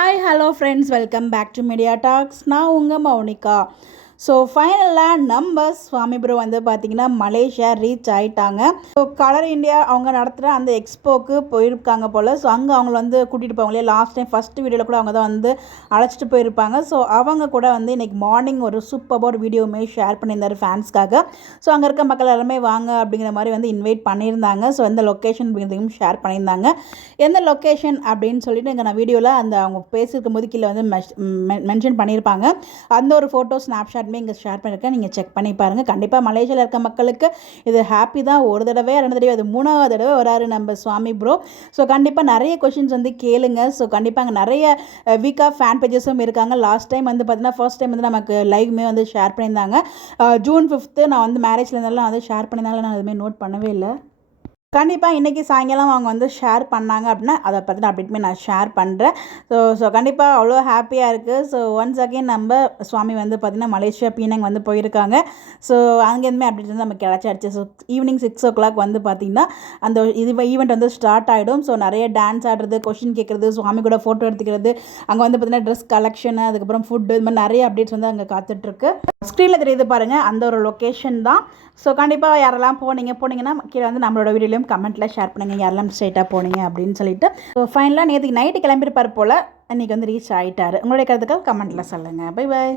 Hi hello friends, welcome back to media talks. நான் உங்கள் Mounika. So ஃபைனலாக நம்ம சுவாமி ப்ரோ வந்து பார்த்திங்கன்னா மலேசியா ரீச் ஆகிட்டாங்க. ஸோ கலர் இந்தியா அவங்க நடத்துகிற அந்த எக்ஸ்போக்கு போயிருக்காங்க போல். ஸோ அங்கே அவங்கள வந்து கூட்டிகிட்டு போவாங்களே, லாஸ்ட் டைம் ஃபஸ்ட்டு வீடியோவில் கூட அவங்க தான் வந்து அழைச்சிட்டு போயிருப்பாங்க. ஸோ அவங்க கூட வந்து இன்றைக்கி மார்னிங் ஒரு சூப்பராக ஒரு வீடியோவுமே ஷேர் பண்ணியிருந்தார் ஃபேன்ஸ்க்காக. ஸோ அங்கே இருக்க மக்கள் எல்லாருமே வாங்க அப்படிங்கிற மாதிரி வந்து இன்வைட் பண்ணியிருந்தாங்க. ஸோ எந்த லொக்கேஷன் அப்படிங்கிறதையும் ஷேர் பண்ணியிருந்தாங்க. எந்த லொக்கேஷன் அப்படின்னு சொல்லிட்டு இங்கே நான் வீடியோவில் அந்த அவங்க பேசியிருக்கும் போது கீழே வந்து மென்ஷன் பண்ணியிருப்பாங்க. அந்த ஒரு ஃபோட்டோ ஸ்னாப்ஷாட் இங்கே ஷேர் பண்ணியிருக்கேன், நீங்கள் செக் பண்ணி பாருங்கள். கண்டிப்பாக மலேசியாவில் இருக்க மக்களுக்கு இது ஹாப்பி தான். ஒரு தடவை 2 தடவை, அது 3வது தடவை வராரு நம்ம சுவாமி ப்ரோ. ஸோ கண்டிப்பாக நிறைய கொஷின்ஸ் வந்து கேளுங்க. ஸோ கண்டிப்பாக அங்கே நிறைய வீக்காக ஃபேன் பேஜஸும் இருக்காங்க. லாஸ்ட் டைம் வந்து பார்த்தீங்கன்னா ஃபர்ஸ்ட் டைம் வந்து நமக்கு லைவ்மே வந்து ஷேர் பண்ணியிருந்தாங்க. ஜூன் 5 நான் வந்து மேரேஜில் இருந்தாலும் வந்து ஷேர் பண்ணியிருந்தாலும் நான் எதுவுமே நோட் பண்ணவே இல்லை. கண்டிப்பாக இன்றைக்கி சாயங்காலம் அவங்க வந்து ஷேர் பண்ணாங்க அப்படின்னா அதை பற்றின அப்டேட்டுமே நான் ஷேர் பண்ணுறேன். ஸோ கண்டிப்பாக அவ்வளோ ஹாப்பியாக இருக்குது. ஸோ ஒன்ஸ் அகெயின் நம்ம சுவாமி வந்து பார்த்திங்கன்னா மலேசியா பீனங் வந்து போயிருக்காங்க. ஸோ அங்கேருந்துமே அப்டேட் வந்து நமக்கு கிடச்சாச்சு. ஸோ ஈவினிங் 6 o'clock வந்து பார்த்திங்கன்னா அந்த ஈவெண்ட் வந்து ஸ்டார்ட் ஆகிடும். ஸோ நிறைய டான்ஸ் ஆடுறது, கொஷின் கேட்குறது, சுவாமி கூட ஃபோட்டோ எடுத்துக்கிறது, அங்கே வந்து பார்த்திங்கன்னா ட்ரெஸ் கலெக்ஷனு, அதுக்கப்புறம் ஃபுட்டு, இது மாதிரி நிறைய அப்டேட்ஸ் வந்து அங்கே காத்துட்ருக்கு. ஸ்க்ரீனில் தெரியுது பாருங்கள், அந்த ஒரு லொக்கேஷன் தான். ஸோ கண்டிப்பாக யாரெல்லாம் போனீங்கன்னா கீழே வந்து நம்மளோட வீடியோலையும் கமெண்ட்டில் ஷேர் பண்ணுங்கள் யாரெல்லாம் ஸ்ட்ரைட்டாக போனீங்க அப்படின்னு சொல்லிட்டு. ஸோ ஃபைனலாக நேற்றுக்கு நைட்டு கிளம்பியிருப்பார் போல், இன்றைக்கி வந்து ரீச் ஆகிட்டார். உங்களுடைய கருத்துக்கள் கமெண்ட்டில் சொல்லுங்கள். Bye bye.